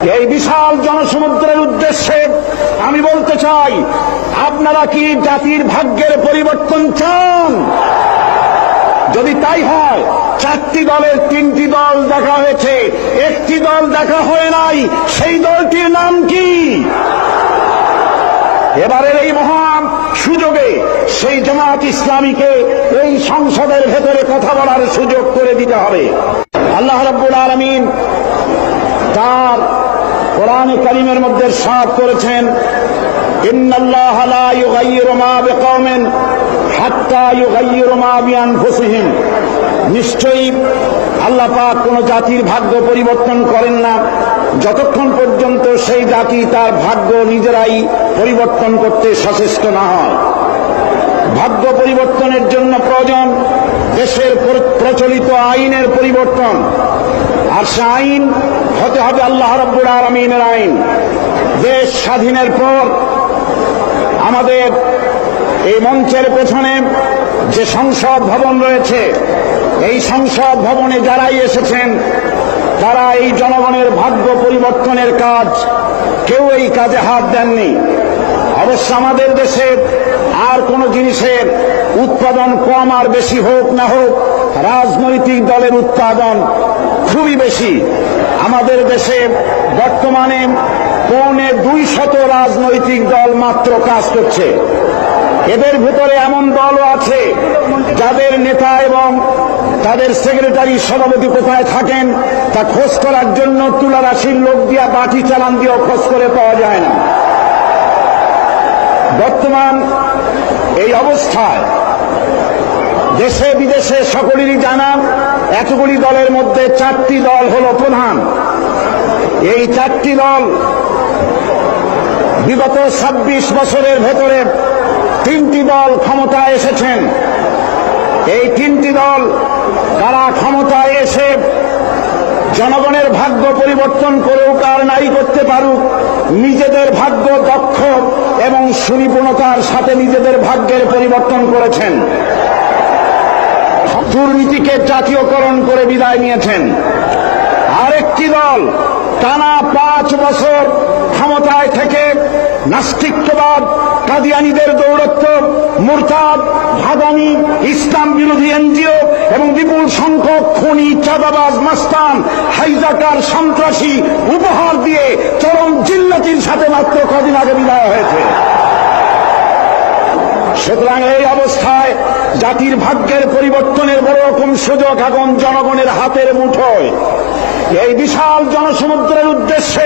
এই বিশাল জনসমুদ্রের উদ্দেশ্যে আমি বলতে চাই, আপনারা কি জাতির ভাগ্যের পরিবর্তন চান? যদি তাই হয়, 4টি দলের 3টি দল দেখা হয়েছে, একটি দল দেখা হয় নাই। সেই দলটির নাম কি? এবারের এই মহান সুযোগে সেই জামাত ইসলামীকে এই সংসদের ভেতরে কথা বলার সুযোগ করে দিতে হবে। আল্লাহ রাব্বুল আলামিন তার কোরআনে কারীমের মধ্যে ইরশাদ করেছেন, ইন্নাল্লাহা লা ইউগাইয়িরু মা বিকওমিন হাত্তা ইউগাইয়িরু মা বিআনফুসিহিম। নিশ্চয়ই আল্লাহ পাক কোন জাতির ভাগ্য পরিবর্তন করেন না যতক্ষণ পর্যন্ত সেই জাতি তার ভাগ্য নিজেরাই পরিবর্তন করতে সচেষ্ট না হয়। ভাগ্য পরিবর্তনের জন্য প্রয়োজন দেশের প্রচলিত আইনের পরিবর্তন, আর সে আইন হতে হবে আল্লাহ রাব্বুল আলামিনের আইন। দেশ স্বাধীনের পর আমাদের এই মঞ্চের পেছনে যে সংসদ ভবন রয়েছে, এই সংসদ ভবনে যারাই এসেছেন তারা এই জনগণের ভাগ্য পরিবর্তনের কাজ, কেউ এই কাজে হাত দেননি। অবশ্য আমাদের দেশে আর কোন জিনিসের উৎপাদন কম আর বেশি হোক না হোক, রাজনৈতিক দলের উৎপাদন খুবই বেশি। আমাদের দেশে বর্তমানে 250 রাজনৈতিক দল মাত্র কাজ করছে। এদের ভিতরে এমন দলও আছে যাদের নেতা এবং তাদের সেক্রেটারি সভাপতি কোথায় থাকেন তা খোঁজ করার জন্য তুলারাশির লোক দিয়া বাটি চালান দিয়েও খোঁজ করে পাওয়া যায় না। বর্তমান এই অবস্থায় দেশে বিদেশে সকলেরই জানা, এতগুলি দলের মধ্যে 4টি দল হল প্রধান। এই 4টি দল বিগত 26 বছরের ভেতরে 3টি দল ক্ষমতায় এসেছেন। এই 3টি দল তারা ক্ষমতায় এসে জনগণের ভাগ্য পরিবর্তন করেও আর নাই করতে পারুক, নিজেদের ভাগ্য দক্ষ এবং সুনিপুণতার সাথে নিজেদের ভাগ্যের পরিবর্তন করেছেন। দুর্নীতিকে জাতীয়করণ করে বিদায় নিয়েছেন। আরেকটি দল টানা 5 বছর ক্ষমতায় থেকে নাস্তিকবাদ, কাদিয়ানীদের দৌরত্ব, মুরতাদ, ভাদানি, ইসলাম বিরোধী এনজিও এবং বিপুল সংখ্যক খুনি, চাঁদাবাজ, মাস্তান, হাইজাকার, সন্ত্রাসী উপহার দিয়ে চরম জিল্লাতির সাথে মাত্র কদিন আগে বিদায় হয়েছে। সুতরাং এই অবস্থায় জাতির ভাগ্যের পরিবর্তনের বড় রকম সুযোগ এখন জনগণের হাতের মুঠোয়। এই বিশাল জনসমুদ্রের উদ্দেশ্যে